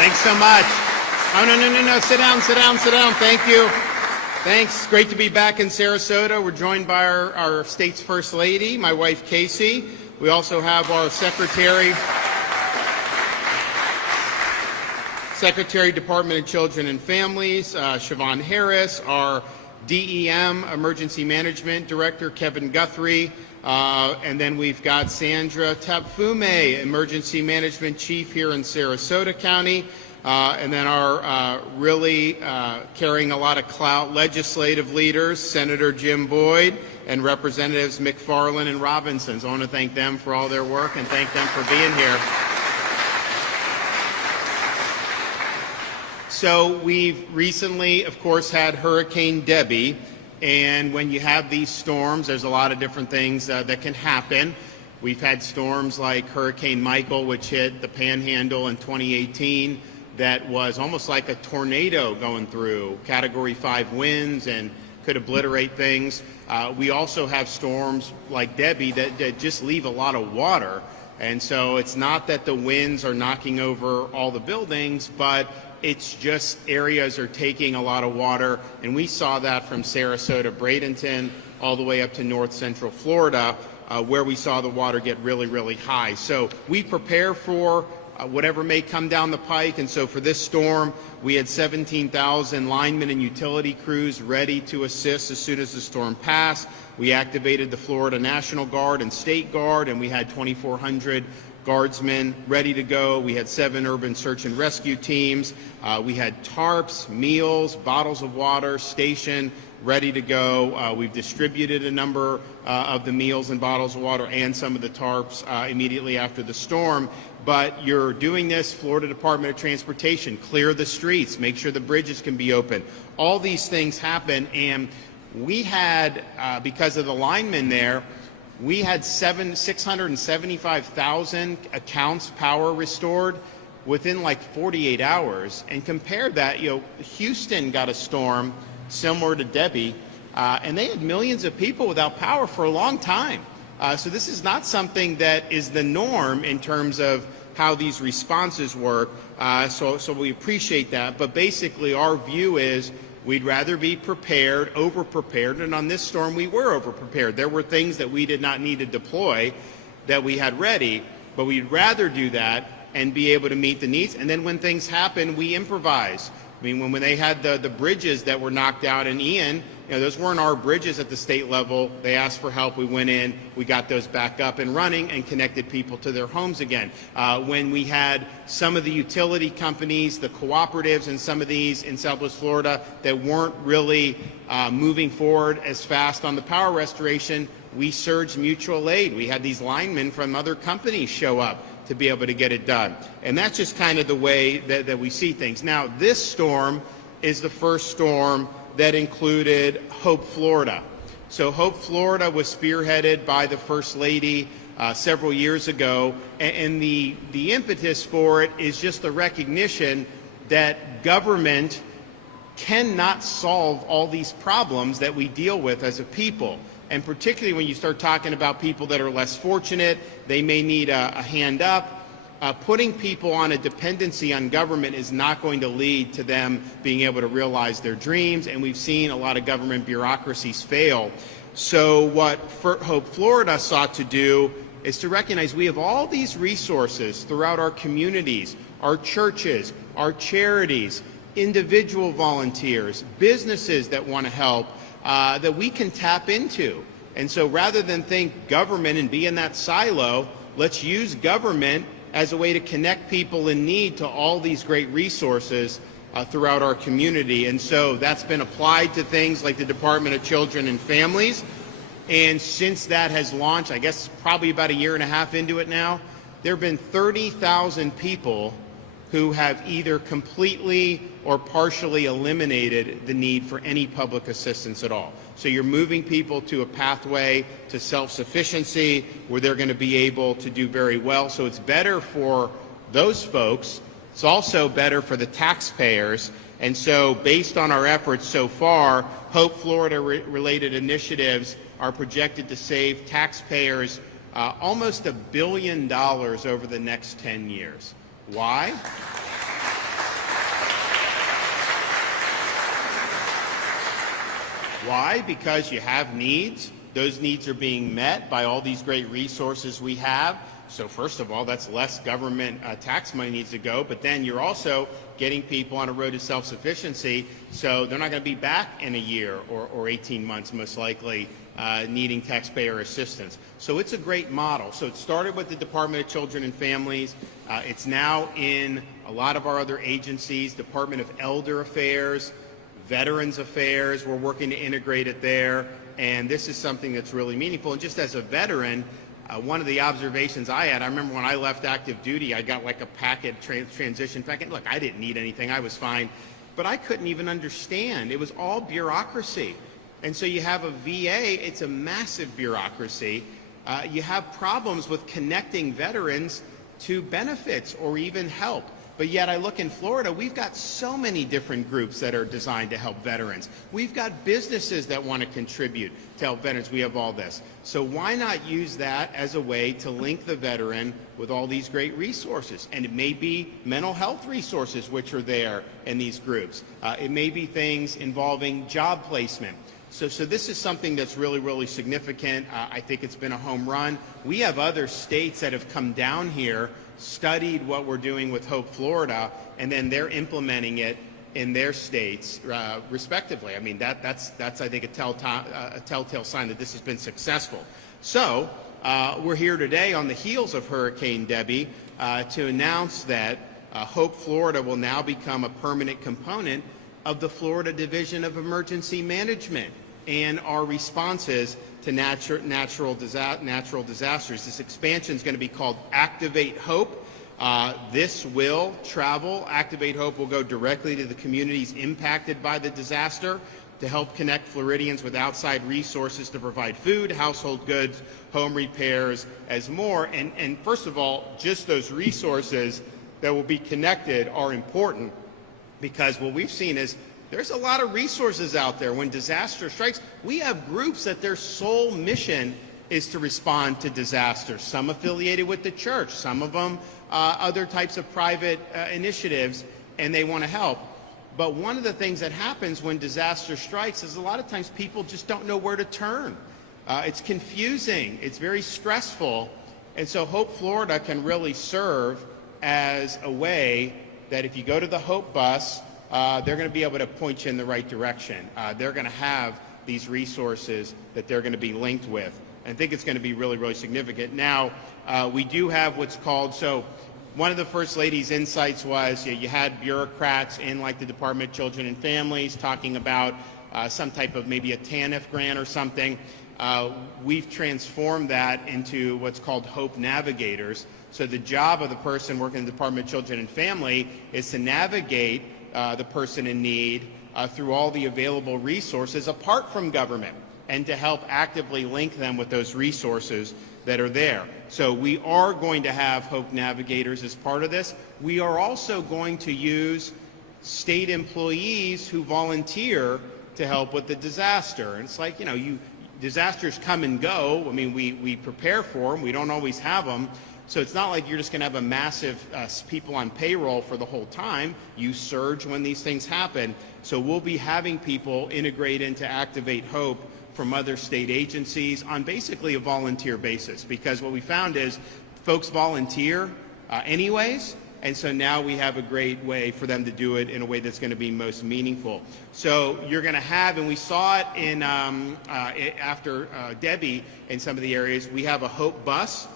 Thanks so much. Oh, no. Sit down. Thank you. Thanks. Great to be back in Sarasota. We're joined by our state's First Lady, my wife, Casey. We also have our Secretary, Department of Children and Families, Siobhan Harris, our DEM, Emergency Management Director, Kevin Guthrie, and then we've got Sandra Tapfume, Emergency Management Chief here in Sarasota County, and then our really carrying a lot of clout legislative leaders, Senator Jim Boyd and Representatives McFarland and Robinson. So I want to thank them for all their work and thank them for being here. So we've recently, of course, had Hurricane Debbie, and when you have these storms, there's a lot of different things that can happen. We've had storms like Hurricane Michael, which hit the Panhandle in 2018, that was almost like a tornado going through, Category 5 winds, and could obliterate things. We also have storms like Debbie that just leave a lot of water, and so it's not that the winds are knocking over all the buildings, but it's just areas are taking a lot of water, and we saw that from Sarasota, Bradenton, all the way up to north central Florida, where we saw the water get really, really high. So we prepare for whatever may come down the pike, and so for this storm, we had 17,000 linemen and utility crews ready to assist as soon as the storm passed. We activated the Florida National Guard and State Guard, and we had 2,400 guardsmen ready to go. We had 7 urban search and rescue teams. We had tarps, meals, bottles of water stationed, ready to go. We've distributed a number of the meals and bottles of water and some of the tarps immediately after the storm. But you're doing this, Florida Department of Transportation, clear the streets, make sure the bridges can be open. All these things happen, and we had, because of the linemen there, we had 675,000 accounts power restored within like 48 hours. And compare that, Houston got a storm similar to Debbie, and they had millions of people without power for a long time. So this is not something that is the norm in terms of how these responses work. So we appreciate that. But basically our view is we'd rather be prepared, over-prepared, and on this storm we were over-prepared. There were things that we did not need to deploy that we had ready, but we'd rather do that and be able to meet the needs. And then when things happen, we improvise. I mean, when they had the bridges that were knocked out in Ian, those weren't our bridges at the state level. They asked for help. We went in, we got those back up and running and connected people to their homes again. When we had some of the utility companies, the cooperatives and some of these in Southwest Florida that weren't really moving forward as fast on the power restoration, we surged mutual aid. We had these linemen from other companies show up to be able to get it done. And that's just kind of the way that we see things. Now, this storm is the first storm that included Hope, Florida. So Hope, Florida was spearheaded by the First Lady several years ago, and the impetus for it is just the recognition that government cannot solve all these problems that we deal with as a people. And particularly when you start talking about people that are less fortunate, they may need a hand up. Putting people on a dependency on government is not going to lead to them being able to realize their dreams, and we've seen a lot of government bureaucracies fail. So what Hope Florida sought to do is to recognize we have all these resources throughout our communities, our churches, our charities, individual volunteers, businesses that want to help, that we can tap into. And so rather than think government and be in that silo, let's use government as a way to connect people in need to all these great resources throughout our community. And so that's been applied to things like the Department of Children and Families. And since that has launched, I guess probably about a year and a half into it now, there have been 30,000 people who have either completely or partially eliminated the need for any public assistance at all. So you're moving people to a pathway to self-sufficiency where they're going to be able to do very well. So it's better for those folks. It's also better for the taxpayers. And so based on our efforts so far, Hope Florida related initiatives are projected to save taxpayers almost $1 billion over the next 10 years. Why? Why? Because you have needs. Those needs are being met by all these great resources we have. So first of all, that's less government tax money needs to go, but then you're also getting people on a road to self-sufficiency, so they're not going to be back in a year or 18 months, most likely, needing taxpayer assistance. So it's a great model. So it started with the Department of Children and Families. It's now in a lot of our other agencies, Department of Elder Affairs, Veterans Affairs. We're working to integrate it there. And this is something that's really meaningful. And just as a veteran, one of the observations I had, I remember when I left active duty, I got like a packet, transition packet. Look, I didn't need anything. I was fine. But I couldn't even understand. It was all bureaucracy. And so you have a VA, it's a massive bureaucracy. You have problems with connecting veterans to benefits or even help. But yet I look in Florida, we've got so many different groups that are designed to help veterans. We've got businesses that want to contribute to help veterans. We have all this. So why not use that as a way to link the veteran with all these great resources? And it may be mental health resources which are there in these groups. It may be things involving job placement. So this is something that's really, really significant. I think it's been a home run. We have other states that have come down here, studied what we're doing with Hope Florida, and then they're implementing it in their states respectively. I mean, that's I think a telltale sign that this has been successful. So we're here today on the heels of Hurricane Debbie to announce that Hope Florida will now become a permanent component of the Florida Division of Emergency Management and our responses to natural disasters. This expansion is going to be called Activate Hope. This will travel. Activate Hope will go directly to the communities impacted by the disaster to help connect Floridians with outside resources to provide food, household goods, home repairs, as more. And first of all, just those resources that will be connected are important, because what we've seen is there's a lot of resources out there. When disaster strikes, we have groups that their sole mission is to respond to disasters, some affiliated with the church, some of them other types of private initiatives, and they want to help. But one of the things that happens when disaster strikes is a lot of times people just don't know where to turn. It's confusing, it's very stressful, and so Hope Florida can really serve as a way that if you go to the Hope bus, they're going to be able to point you in the right direction. They're going to have these resources that they're going to be linked with. And I think it's going to be really, really significant. Now, we do have what's called, so one of the First Lady's insights was you had bureaucrats in like the Department of Children and Families talking about some type of maybe a TANF grant or something. We've transformed that into what's called Hope Navigators. So the job of the person working in the Department of Children and Family is to navigate the person in need through all the available resources apart from government, and to help actively link them with those resources that are there. So we are going to have Hope Navigators as part of this. We are also going to use state employees who volunteer to help with the disaster. And it's like, you know, disasters come and go. I mean, we prepare for them. We don't always have them. So it's not like you're just going to have a massive people on payroll for the whole time. You surge when these things happen. So we'll be having people integrate into Activate Hope from other state agencies on basically a volunteer basis, because what we found is folks volunteer anyways, and so now we have a great way for them to do it in a way that's going to be most meaningful. So you're going to have, and we saw it in after Debbie in some of the areas, we have a Hope bus,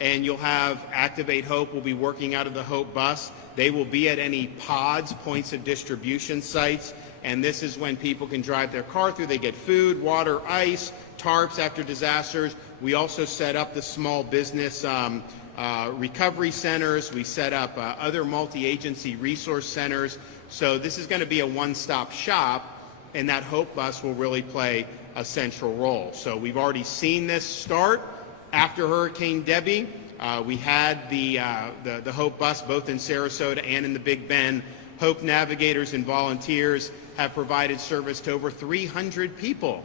and you'll have Activate Hope will be working out of the Hope bus. They will be at any pods, points of distribution sites, and this is when people can drive their car through. They get food, water, ice, tarps after disasters. We also set up the small business recovery centers. We set up other multi-agency resource centers. So this is going to be a one-stop shop, and that Hope bus will really play a central role. So we've already seen this start after Hurricane Debbie. We had the Hope bus both in Sarasota and in the Big Bend. Hope Navigators and volunteers have provided service to over 300 people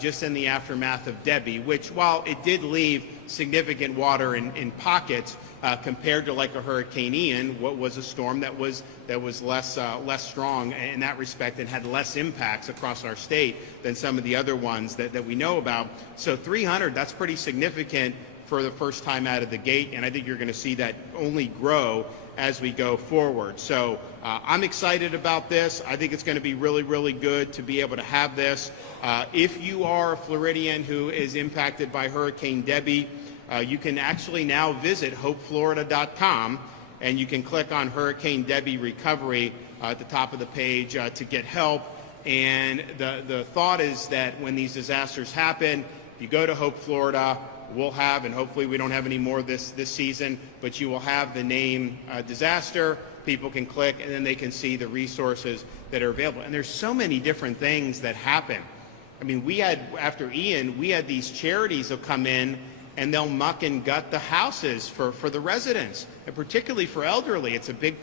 just in the aftermath of Debbie, which, while it did leave significant water in pockets, compared to like a Hurricane Ian, what was a storm that was less strong in that respect and had less impacts across our state than some of the other ones that we know about. So 300, that's pretty significant for the first time out of the gate, and I think you're going to see that only grow as we go forward. So I'm excited about this. I think it's going to be really, really good to be able to have this. If you are a Floridian who is impacted by Hurricane Debbie, you can actually now visit hopeflorida.com, and you can click on Hurricane Debbie Recovery at the top of the page to get help. And the thought is that when these disasters happen, you go to Hope Florida, we'll have, and hopefully we don't have any more this season, but you will have the name disaster. People can click, and then they can see the resources that are available. And there's so many different things that happen. I mean, after Ian, we had these charities that come in, and they'll muck and gut the houses for the residents, and particularly for elderly. It's a big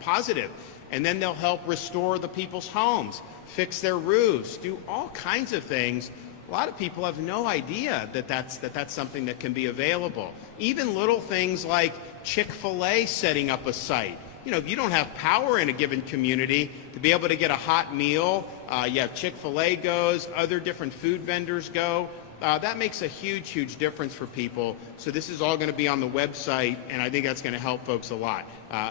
positive. And then they'll help restore the people's homes, fix their roofs, do all kinds of things. A lot of people have no idea that that's something that can be available. Even little things like Chick-fil-A setting up a site. You know, if you don't have power in a given community, to be able to get a hot meal, you have Chick-fil-A goes, other different food vendors go. That makes a huge, huge difference for people. So this is all going to be on the website, and I think that's going to help folks a lot.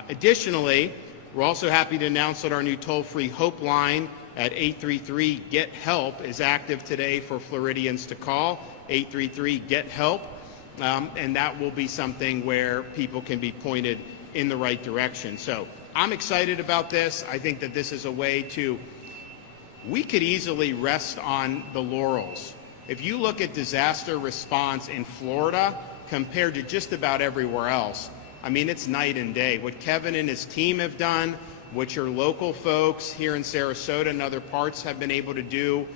Additionally, we're also happy to announce that our new toll-free Hope line at 833-GET-HELP is active today for Floridians to call, 833-GET-HELP, and that will be something where people can be pointed in the right direction. So I'm excited about this. I think that this is a way we could easily rest on the laurels. If you look at disaster response in Florida compared to just about everywhere else, I mean, it's night and day. What Kevin and his team have done, what your local folks here in Sarasota and other parts have been able to do,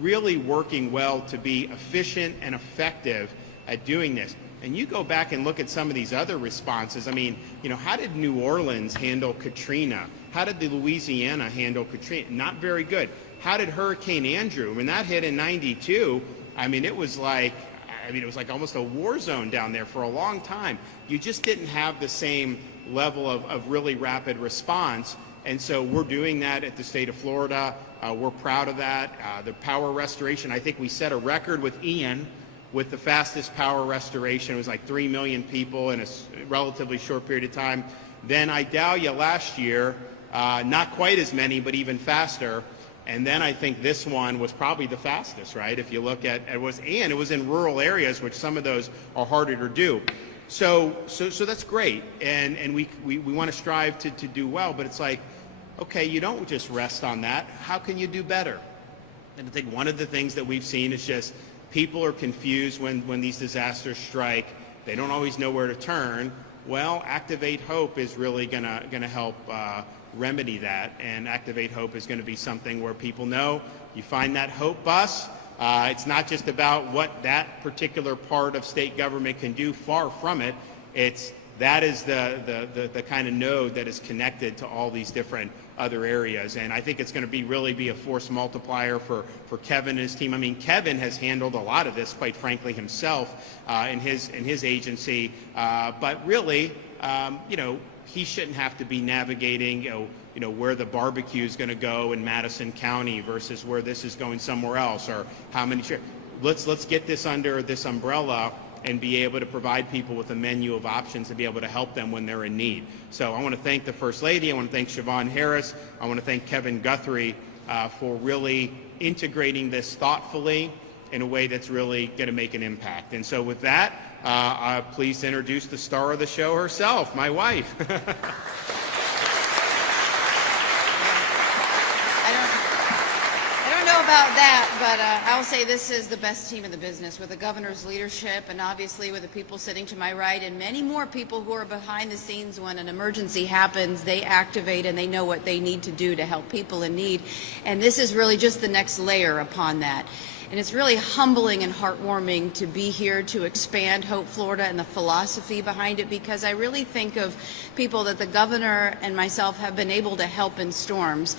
really working well to be efficient and effective at doing this. And you go back and look at some of these other responses. I mean, you know, how did New Orleans handle Katrina? How did the Louisiana handle Katrina? Not very good. How did Hurricane Andrew, when that hit in '92, I mean, it was like almost a war zone down there for a long time. You just didn't have the same level of really rapid response. And so we're doing that at the state of Florida. We're proud of that. The power restoration, I think we set a record with Ian with the fastest power restoration. It was like 3 million people in a relatively short period of time. Then Idalia last year, not quite as many, but even faster. And then I think this one was probably the fastest, right? If you look at it was in rural areas, which some of those are harder to do. So that's great, and we want to strive to do well. But it's like, okay, you don't just rest on that. How can you do better? And I think one of the things that we've seen is just people are confused when these disasters strike. They don't always know where to turn. Well, Activate Hope is really gonna help remedy that, and Activate Hope is going to be something where people know you find that Hope bus. It's not just about what that particular part of state government can do. Far from it. That is the kind of node that is connected to all these different other areas, and I think it's going to really be a force multiplier for Kevin and his team. I mean, Kevin has handled a lot of this, quite frankly, himself in his agency, but really, he shouldn't have to be navigating, where the barbecue is going to go in Madison County versus where this is going somewhere else, or how many. Let's get this under this umbrella and be able to provide people with a menu of options to be able to help them when they're in need. So I want to thank the First Lady. I want to thank Siobhan Harris. I want to thank Kevin Guthrie for really integrating this thoughtfully in a way that's really going to make an impact. And so with that, I'm pleased to introduce the star of the show herself, my wife. I don't know about that, but I'll say this is the best team in the business, with the governor's leadership and obviously with the people sitting to my right and many more people who are behind the scenes. When an emergency happens, they activate and they know what they need to do to help people in need. And this is really just the next layer upon that. And it's really humbling and heartwarming to be here to expand Hope Florida and the philosophy behind it, because I really think of people that the governor and myself have been able to help in storms.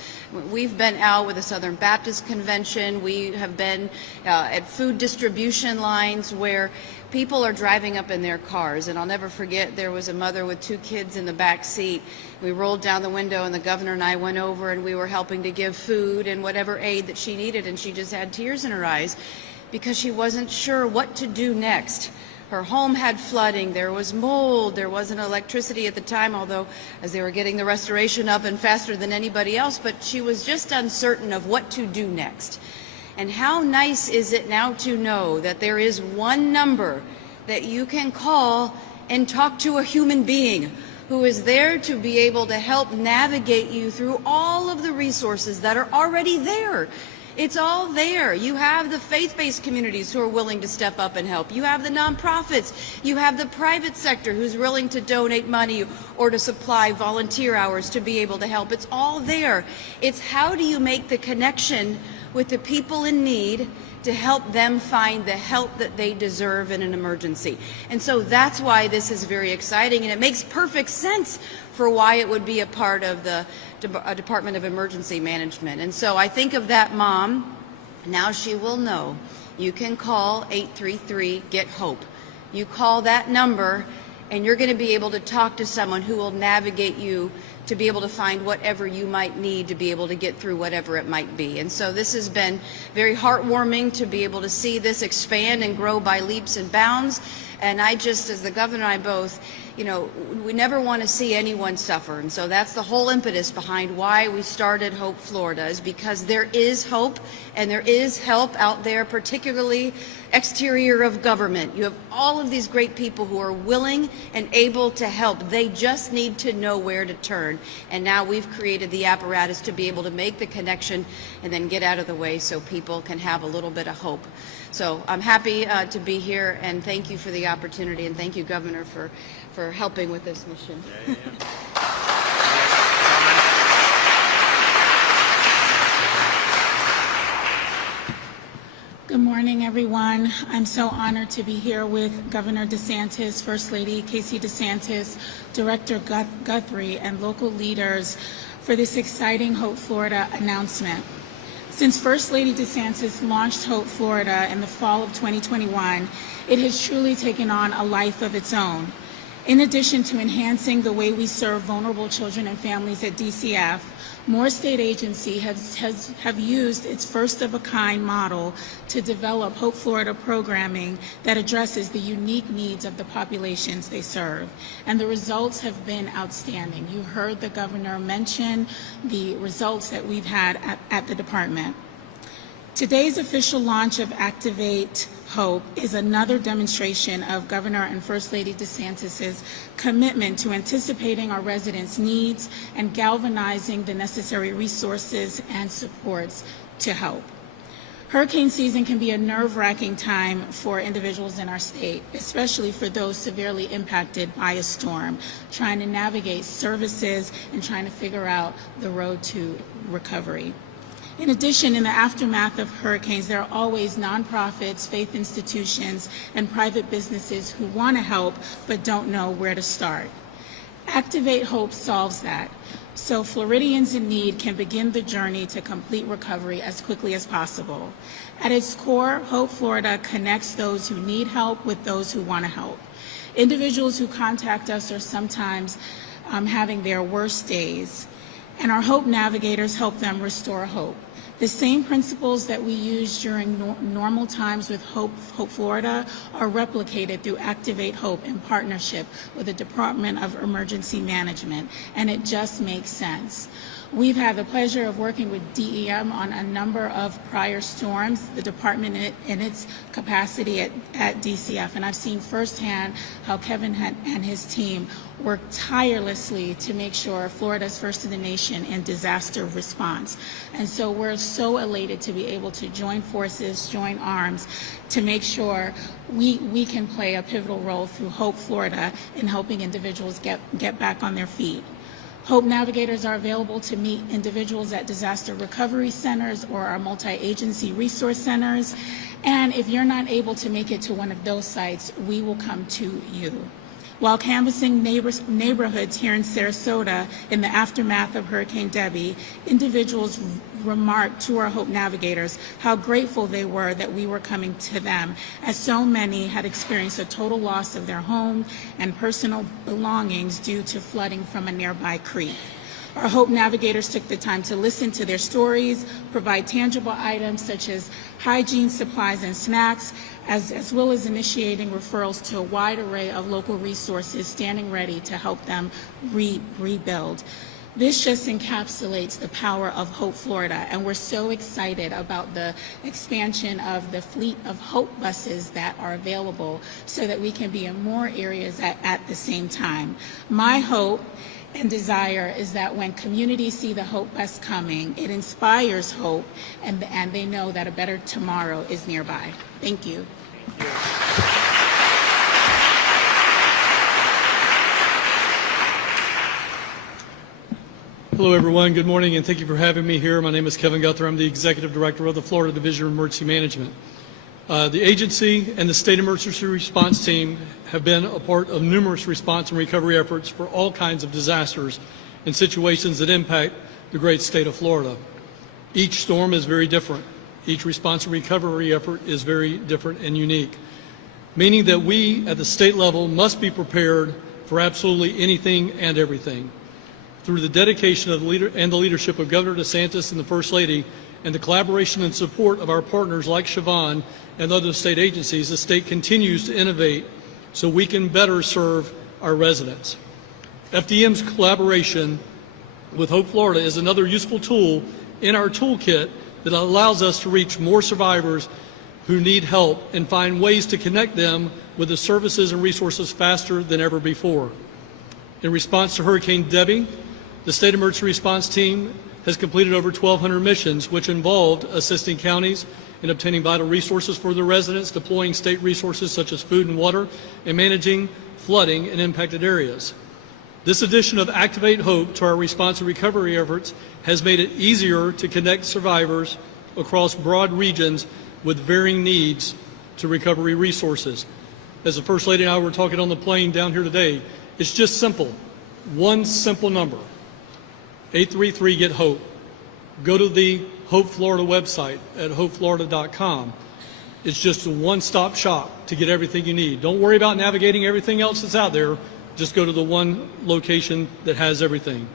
We've been out with the Southern Baptist Convention. We have been at food distribution lines where people are driving up in their cars, and I'll never forget, there was a mother with 2 kids in the back seat. We rolled down the window, and the governor and I went over, and we were helping to give food and whatever aid that she needed, and she just had tears in her eyes because she wasn't sure what to do next. Her home had flooding, there was mold, there wasn't electricity at the time, although as they were getting the restoration up and faster than anybody else, but she was just uncertain of what to do next. And how nice is it now to know that there is one number that you can call and talk to a human being who is there to be able to help navigate you through all of the resources that are already there. It's all there. You have the faith-based communities who are willing to step up and help. You have the nonprofits. You have the private sector who's willing to donate money or to supply volunteer hours to be able to help. It's all there. It's how do you make the connection with the people in need to help them find the help that they deserve in an emergency. And so that's why this is very exciting, and it makes perfect sense for why it would be a part of the Department of Emergency Management. And so I think of that mom, now she will know. You can call 833-GET-HOPE. You call that number, and you're going to be able to talk to someone who will navigate you to be able to find whatever you might need to be able to get through whatever it might be. And so this has been very heartwarming to be able to see this expand and grow by leaps and bounds. And I just, as the governor and I both, you know, we never want to see anyone suffer. And so that's the whole impetus behind why we started Hope Florida, is because there is hope and there is help out there, particularly exterior of government. You have all of these great people who are willing and able to help. They just need to know where to turn. And now we've created the apparatus to be able to make the connection and then get out of the way so people can have a little bit of hope. So I'm happy to be here, and thank you for the opportunity, and thank you, Governor, for helping with this mission. Good morning, everyone. I'm so honored to be here with Governor DeSantis, First Lady Casey DeSantis, Director Guthrie, and local leaders for this exciting Hope Florida announcement. Since First Lady DeSantis launched Hope Florida in the fall of 2021, it has truly taken on a life of its own. In addition to enhancing the way we serve vulnerable children and families at DCF, more state agencies have used its first-of-a-kind model to develop Hope Florida programming that addresses the unique needs of the populations they serve. And the results have been outstanding. You heard the governor mention the results that we've had at the department. Today's official launch of Activate Hope is another demonstration of Governor and First Lady DeSantis' commitment to anticipating our residents' needs and galvanizing the necessary resources and supports to help. Hurricane season can be a nerve-wracking time for individuals in our state, especially for those severely impacted by a storm, trying to navigate services and trying to figure out the road to recovery. In addition, in the aftermath of hurricanes, there are always nonprofits, faith institutions, and private businesses who want to help but don't know where to start. Activate Hope solves that, so Floridians in need can begin the journey to complete recovery as quickly as possible. At its core, Hope Florida connects those who need help with those who want to help. Individuals who contact us are sometimes having their worst days, and our Hope Navigators help them restore hope. The same principles that we use during normal times with Hope Florida are replicated through Activate Hope in partnership with the Department of Emergency Management, and it just makes sense. We've had the pleasure of working with DEM on a number of prior storms, the department in its capacity at DCF, and I've seen firsthand how Kevin and his team work tirelessly to make sure Florida's first in the nation in disaster response. And so we're so elated to be able to join forces, join arms, to make sure we can play a pivotal role through Hope Florida in helping individuals get back on their feet. Hope Navigators are available to meet individuals at disaster recovery centers or our multi-agency resource centers. And if you're not able to make it to one of those sites, we will come to you. While canvassing neighborhoods here in Sarasota in the aftermath of Hurricane Debbie, individuals remarked to our Hope Navigators how grateful they were that we were coming to them, as so many had experienced a total loss of their home and personal belongings due to flooding from a nearby creek. Our Hope Navigators took the time to listen to their stories, provide tangible items such as hygiene supplies and snacks, as well as initiating referrals to a wide array of local resources standing ready to help them rebuild. This just encapsulates the power of Hope Florida, and we're so excited about the expansion of the fleet of Hope buses that are available so that we can be in more areas at the same time. My hope and desire is that when communities see the Hope bus coming, it inspires hope, and they know that a better tomorrow is nearby. Thank you. Hello, everyone. Good morning, and thank you for having me here. My name is Kevin Guthrie. I'm the Executive Director of the Florida Division of Emergency Management. The agency and the State Emergency Response Team have been a part of numerous response and recovery efforts for all kinds of disasters and situations that impact the great state of Florida. Each storm is very different. Each response and recovery effort is very different and unique, meaning that we at the state level must be prepared for absolutely anything and everything. Through the dedication of the leadership of Governor DeSantis and the First Lady, and the collaboration and support of our partners like Siobhan and other state agencies, the state continues to innovate so we can better serve our residents. FDM's collaboration with Hope Florida is another useful tool in our toolkit that allows us to reach more survivors who need help and find ways to connect them with the services and resources faster than ever before. In response to Hurricane Debbie, the State Emergency Response Team has completed over 1,200 missions, which involved assisting counties in obtaining vital resources for their residents, deploying state resources such as food and water, and managing flooding in impacted areas. This addition of Activate Hope to our response and recovery efforts has made it easier to connect survivors across broad regions with varying needs to recovery resources. As the First Lady and I were talking on the plane down here today, it's just simple. One simple number, 833-GET-HOPE. Go to the Hope Florida website at hopeflorida.com. It's just a one-stop shop to get everything you need. Don't worry about navigating everything else that's out there. Just go to the one location that has everything.